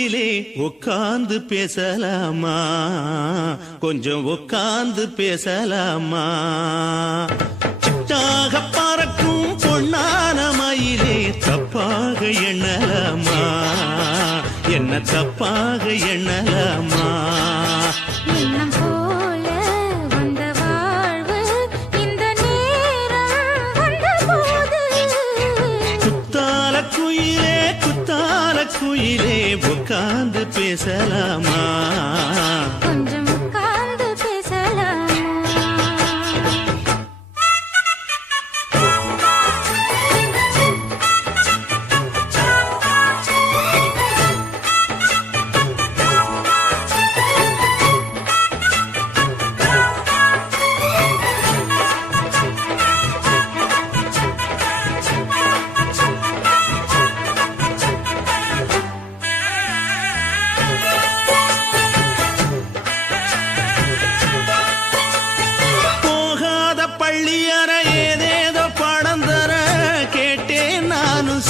குயிலே உட்கார்ந்து பேசலாமா, கொஞ்சம் உட்கார்ந்து பேசலாமா. சிட்டாக பறக்கும் பொன்னான மயிலே தப்பாக எண்ணலாமா, என்ன தப்பாக எண்ணலாமா. குயிலே உட்கார்ந்து பேசலாமா, கொஞ்சம் உட்கார்ந்து பேசலாமா.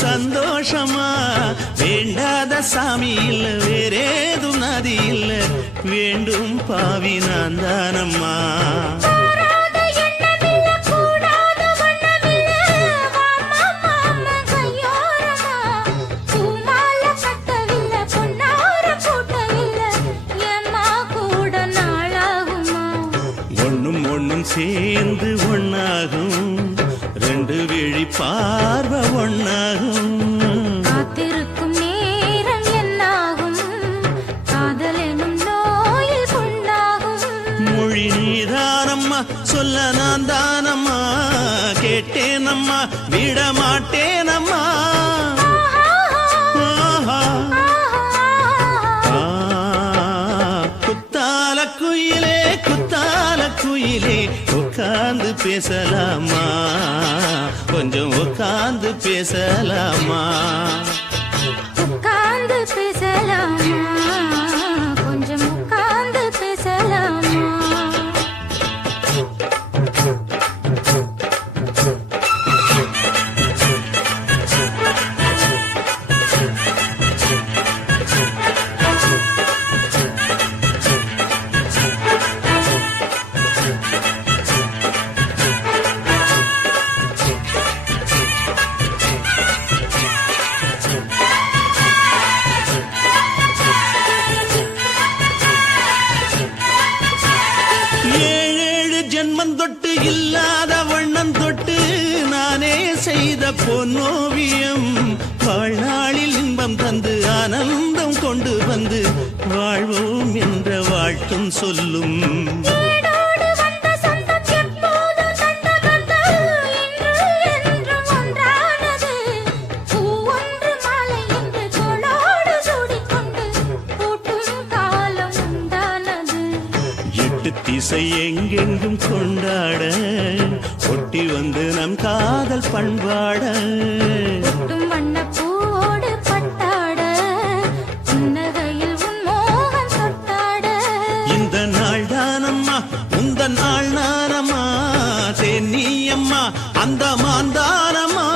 சந்தோஷமா வேண்டாத சாமி இல்ல, வேறேதும் நதி இல்ல, வேண்டும் பாவி நான் தானம்மா. ஒண்ணும் ஒண்ணும் சேர்ந்து ஒன்னாகும், ரெண்டு விழி பார்வை ஒன்னாகும். காத்திருக்கும் நேரம் என்னாகும், காதல் எனும் நோயில் புண்ணாகும். மொழி நீதானம்மா, சொல்ல நான் தானம்மா, கேட்டேனம்மா விட மாட்டேனம்மா. குத்தால குயிலே குத்தால குயிலே உட்கார்ந்து பேசலாமா, கொஞ்சம் உட்கார்ந்து பேசலாமா. உட்கார்ந்து பேசலாமா, கொஞ்சம் உட்கார்ந்து பேசலாமா. தொட்டு இல்லாத வண்ணம் தொட்டு நானே செய்த பொன்னோவியம், வாழ்நாளில் இன்பம் தந்து ஆனந்தம் கொண்டு வந்து வாழ்வோம் என்ற வாழ்த்தும் சொல்லும். திசை எங்கெங்கும் கொண்டாட ஒட்டி வந்து நம் காதல் பண்பாட, வண்ணப்பூவோடு பட்டாட புன்னகையில் உன் மோகம் தொட்டாட. இந்த நாள் தானம்மா உந்த நாள் நானம்மா, தென்னியம்மா அந்த மாந்தானம்மா.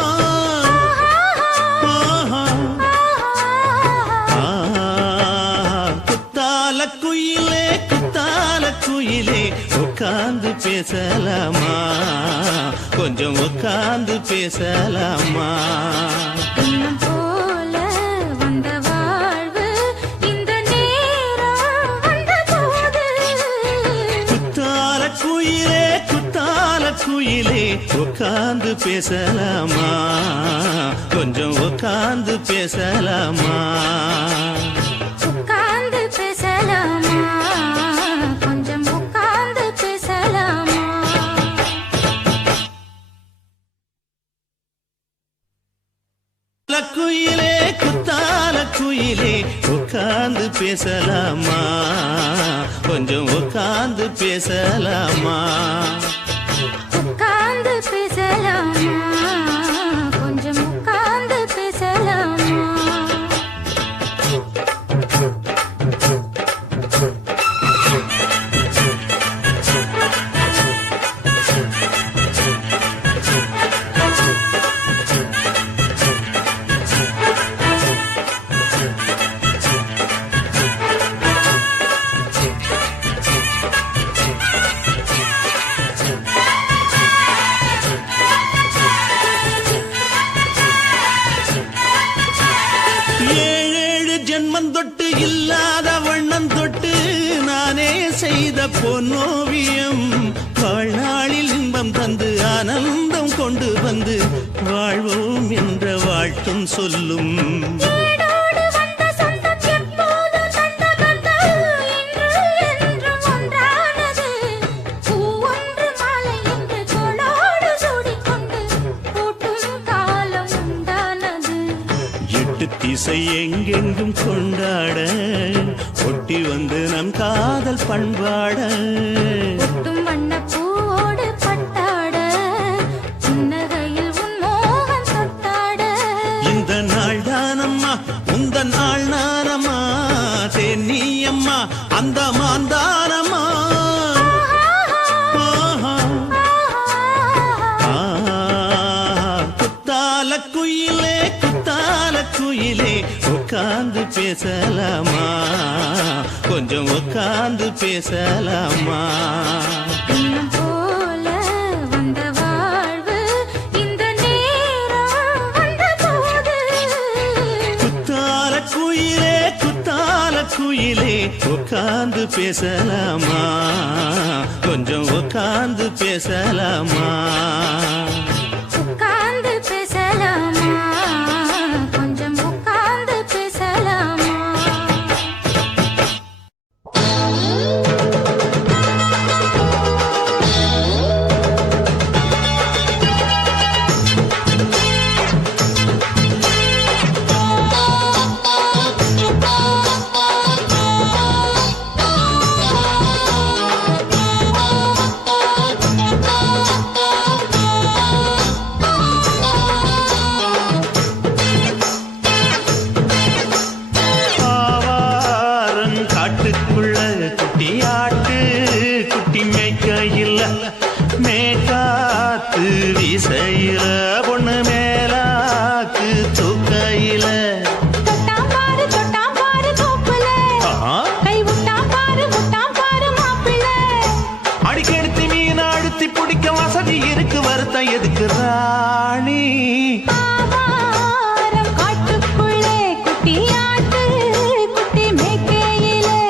குத்தால குயிலே குத்தால குயிலே உட்கார்ந்து பேசலாமா, கொஞ்சம் உட்கார்ந்து பேசலாமா. இன்னும் போல வந்த வாழ்வு இந்த நேரம் வந்த போது. குத்தால குயிலே குத்தால குயிலே உட்கார்ந்து பேசலாமா, கொஞ்சம் உட்கார்ந்து பேசலாமா. உட்கார்ந்து பேசலாமா, கொஞ்சம் உட்கார்ந்து பேசலாமா. குயிலே குத்தால குயிலே உட்கார்ந்து பேசலாமா, கொஞ்சம் உட்கார்ந்து பேசலாமா. உட்கார்ந்து பேசலாமா, கொஞ்சம் உட்கார்ந்து பேசலாமா. அர்த்தம் சொல்லும். ஏடோடு வந்த சொந்தம் எப்போதும் தந்த பந்தம் இன்று என்றும் ஒன்றானது. பூ ஒன்று மாலை என்று தோளோடு சூடிக்கொண்டு பூட்டும் காலம் உண்டானது. எட்டு திசை எங்கெங்கும் கொண்டாட ஒட்டி வந்து நம் காதல் பண்பாட. ஒட்டும் வண்ணப் பூவோடு பட்டாட புன்னகையில் உன் மோகம் தொட்டாட. இந்த நாள் தானம்மா உந்த நாள் நானம்மா தேனி அம்மா அந்த மாந்தானம்மா. குத்தால குயிலே குத்தால குயிலே உட்கார்ந்து பேசலாமா, கொஞ்சம் உட்கார்ந்து பேசலாமா. இன்னும் போல வந்த வாழ்வு இந்த நேரம் வந்த போது. குத்தால குயிலே குத்தால குயிலே உட்கார்ந்து பேசலாமா, கொஞ்சம் உட்கார்ந்து பேசலாமா. உட்கார்ந்து பேசலாமா, கொஞ்சம் உட்கார்ந்து பேசலாமா. காட்டுக்குள்ள குட்டியாட்டு குட்டி மேய்க்கையில் மேக்காத்து வீசையில பொண்ணு மேலாக்கு தூக்கையில. தொட்டாம் பாரு தோப்புல, கை விட்டாம் பாரு மாப்பிள்ளை. அடிக்கெடுத்து மீன் அழுத்தி பிடிக்க வசதி இருக்கு, வருத்தம் எதுக்கு ராணி. ஆவாரம் காட்டுக்குள்ளே குட்டியாட்டு குட்டி மேய்க்கையிலே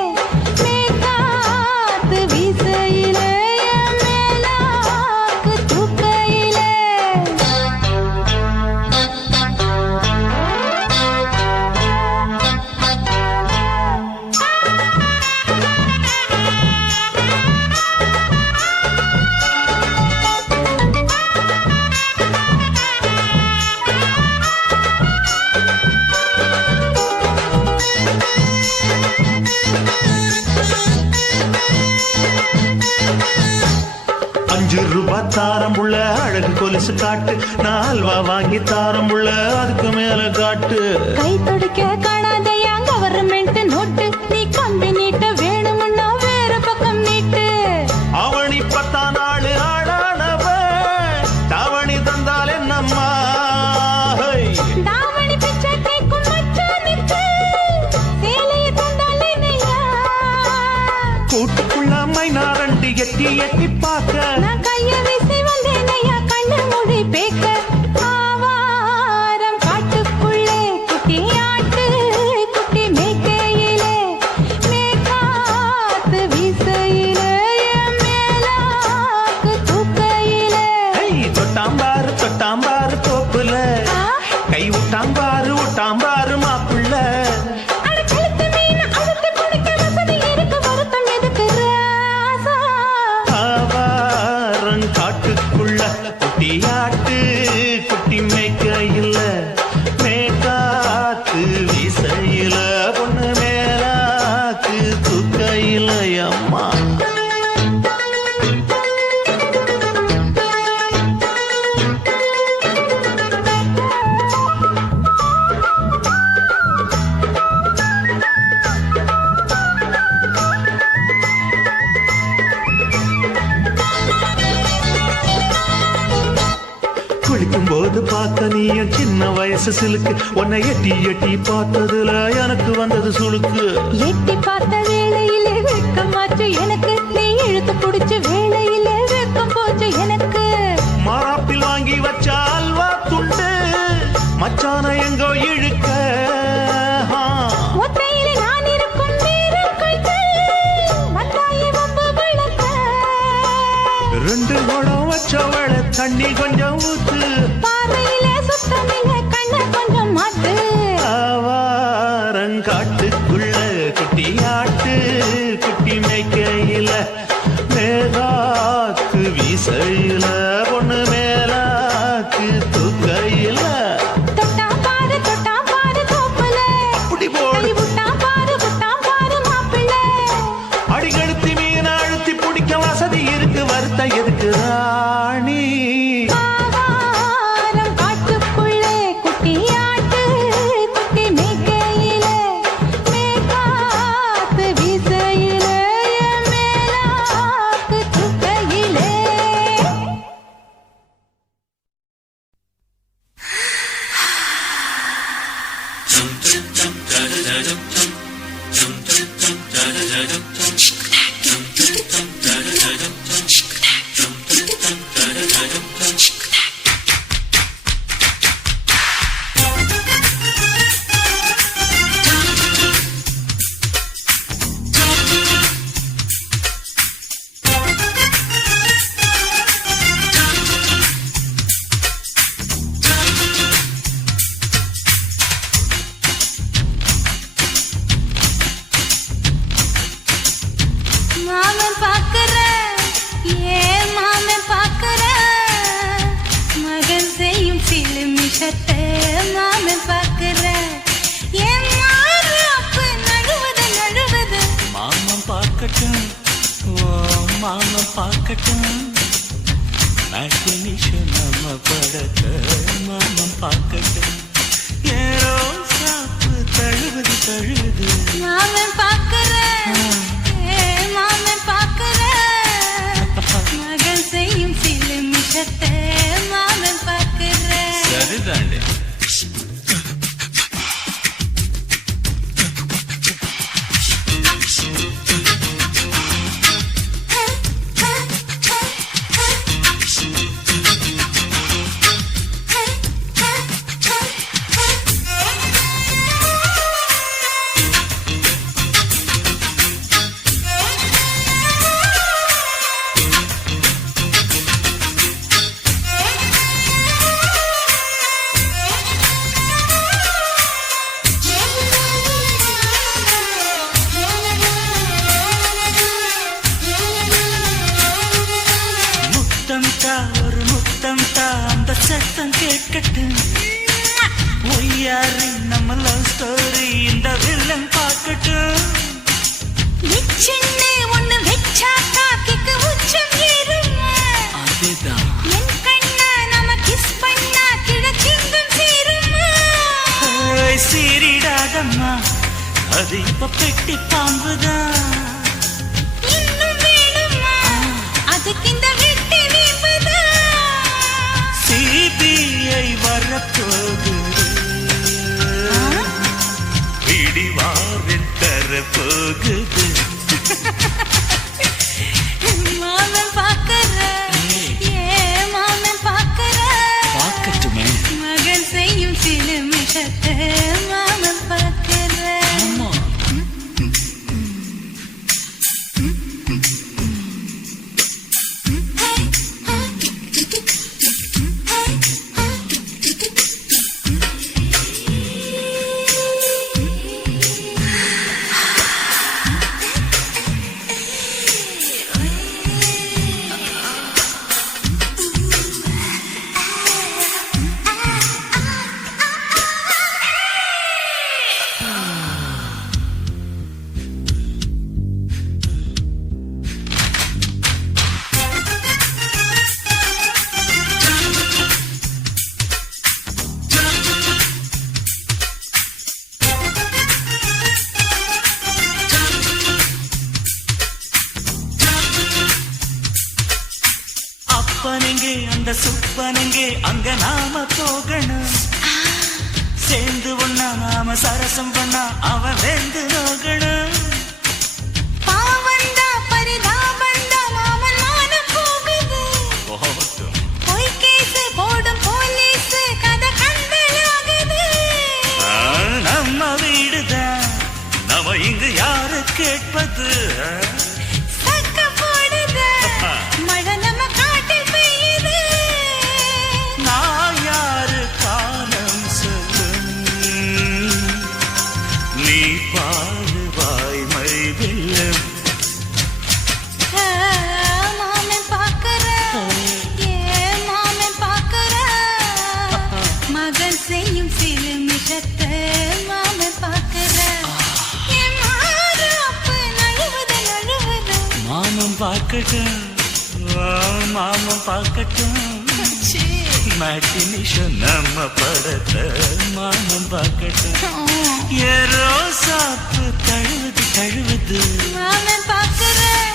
மேய்க்காத்து வீசையிலே என் மேலாக்கு தூக்கையிலே. ₹5 தாரம் உள்ள அழகு கொலுசு காட்டு, 4 வாங்கி தாரம் உள்ள அதுக்கு மேல காட்டு. கை துடிக்க காணாதையா கவர்மெண்ட் நோட்டு, நீ கம்பி நீட்ட வேணும்னா வேற பக்கம் நீட்டு. அவனி 10 நாள் ஆடானவ தாவணி தந்தால் என்னம்மா. தாவணி பிச்சை கேக்கும் மச்சானுக்கு சேலையை தந்தாலே நெய்யா. கூட்டுக்குள்ள மைனாரண்டி எட்டி எட்டி பார்க்க, நான் கைய வீசி வந்தேன் ஐயா கண்ணு மூடி பேக்க. ஆவாரம் காட்டுக்குள்ளே குட்டியாட்டு குட்டி மேய்க்கையிலே மேய்க்காத்து வீசையிலே என் மேலாக்கு தூக்கையிலே. தொட்டாம்பாரு தோப்புல, கை விட்டாம்பாரு மாப்புள்ள. அட கழுத்து மீன் அழுத்து குடிக்க வசதி இருக்கு, வருத்தம் எதுக்கு ராசா. ஆவாரம் காட்டுக்குள்ள குட்டியாட்டு குட்டி மேய்க்கையில் மேய்க்காத்து வீசையில பொண்ணு மேலாக்கு தூக்கையில அம்மா. குளிக்கும் போது பார்த்த நீயும் சின்ன வயசு சிலுக்கு, உன்னை எட்டி எட்டி பார்த்ததுல எனக்கு வந்தது சுளுக்கு. எட்டி பார்த்த வேளையிலே வெட்கமாச்சு எனக்கு, நீ இழுத்து பிடிச்ச வேளையிலே வெட்கம் போச்சு எனக்கு. மாறாப்பில் வாங்கி வச்ச அல்வா துண்டு மச்சான எங்கோ இழுக்க. ஒத்தையிலே நான் இருக்கும் நேரம் கண்டு வந்தாயே வம்பு விளக்க. 2 குடம் வச்சவள தண்ணி கொஞ்சம் ஊத்து, பார்வையிலே சுத்தமில்லை கண்ண கொஞ்சம் மாற்று. ராணி ஆவாரம் காட்டுக்குள்ளே குட்டியாட்டு குட்டி மேய்க்கையிலே மேற்காத்து வீசையிலே என் மேலாக்கு தூக்கையிலே மாமன் பாக்குற ஏன் மாமன் பாக்குற மகன் செய்யும் சிலுமிஷத்தை மாமன் பாக்குற ஏன் மாறாப்பு நழுவது நழுவது மாமன் பார்க்கட்டும் ஓ மாமன் பார்க்கட்டும் நாட்டு நிஷம் நம்ம படக்க மாமன் பார்க்கட்டும் ஏரோ சாப்பு தழுவது தழுது மாமன் பாக்குற ஏன் மாமன் பாக்குற மகன் செய்யும் சிலுமிஷத்தை மாமன் பாக்குற சரிதாண்டே ஒரு முத்தம் தா அந்த சத்தம் கேட்கட்டும் ஒய்யாரி நம்ம லவ் ஸ்டோரி இந்த வில்லன் பார்க்கட்டும் நிச்சயமே ஒண்ணு வெச்சா காக்கிக்கு உச்சம் ஏறுமா அதுதான் என் கண்ணா நாம கிஸ் பண்ணா கிழக்கிங்கும் சேருமா சீரிடாதம்மா அது இப்ப பெட்டி பாம்புதான் இன்னும் வேணுமா அதுக்கு இந்த வெட்டி வீம்புதா சிபிஐ வரப்போகுது பிடிவாரில் தரப்போகுது மாமன் பாக்குற ஏன் மாமன் பாக்குற பார்க்கட்டுமே மகன் செய்யும் சிலுமிஷத்தை மாமன் பாக்குற ஆமா அப்பனெங்கே அந்த சுப்பனெங்கே அங்க நாம போகணும் சேர்ந்து ஒண்ணா நாம சரசம் பண்ணா அவன் வெந்து நோகணும் பாவந்தா பரிதாபந்தா மாமன் மானம் போகுது பொய் கேஸ் போடும் போலீஸ் கதை கண்டலாகுது நம்ம வீடுதான் நம்ம இங்கு யாரு கேட்பது சக்க போடுது மழை நம்ம காட்டில் பெய்யுது நான் யாரு காலம் சொல்லும் நீ பாடுவாய் மைவில்லம் மாமன் பாக்குற ஏன் மாமன் பாக்குற மகன் செய்யும் சிலுமிஷத்தை மாமன் பாக்குற என் மாறாப்பு நழுவுது நழுவுது மாமன் பார்க்கட்டும் மாமன் பார்க்கட்டும் மேட்டினிஷன் நம்ம படத்தை மாமன் பார்க்கட்டும் ஏ ரோசாப்பு தழுவுது தழுவுது மாமன் பார்க்கிறேன்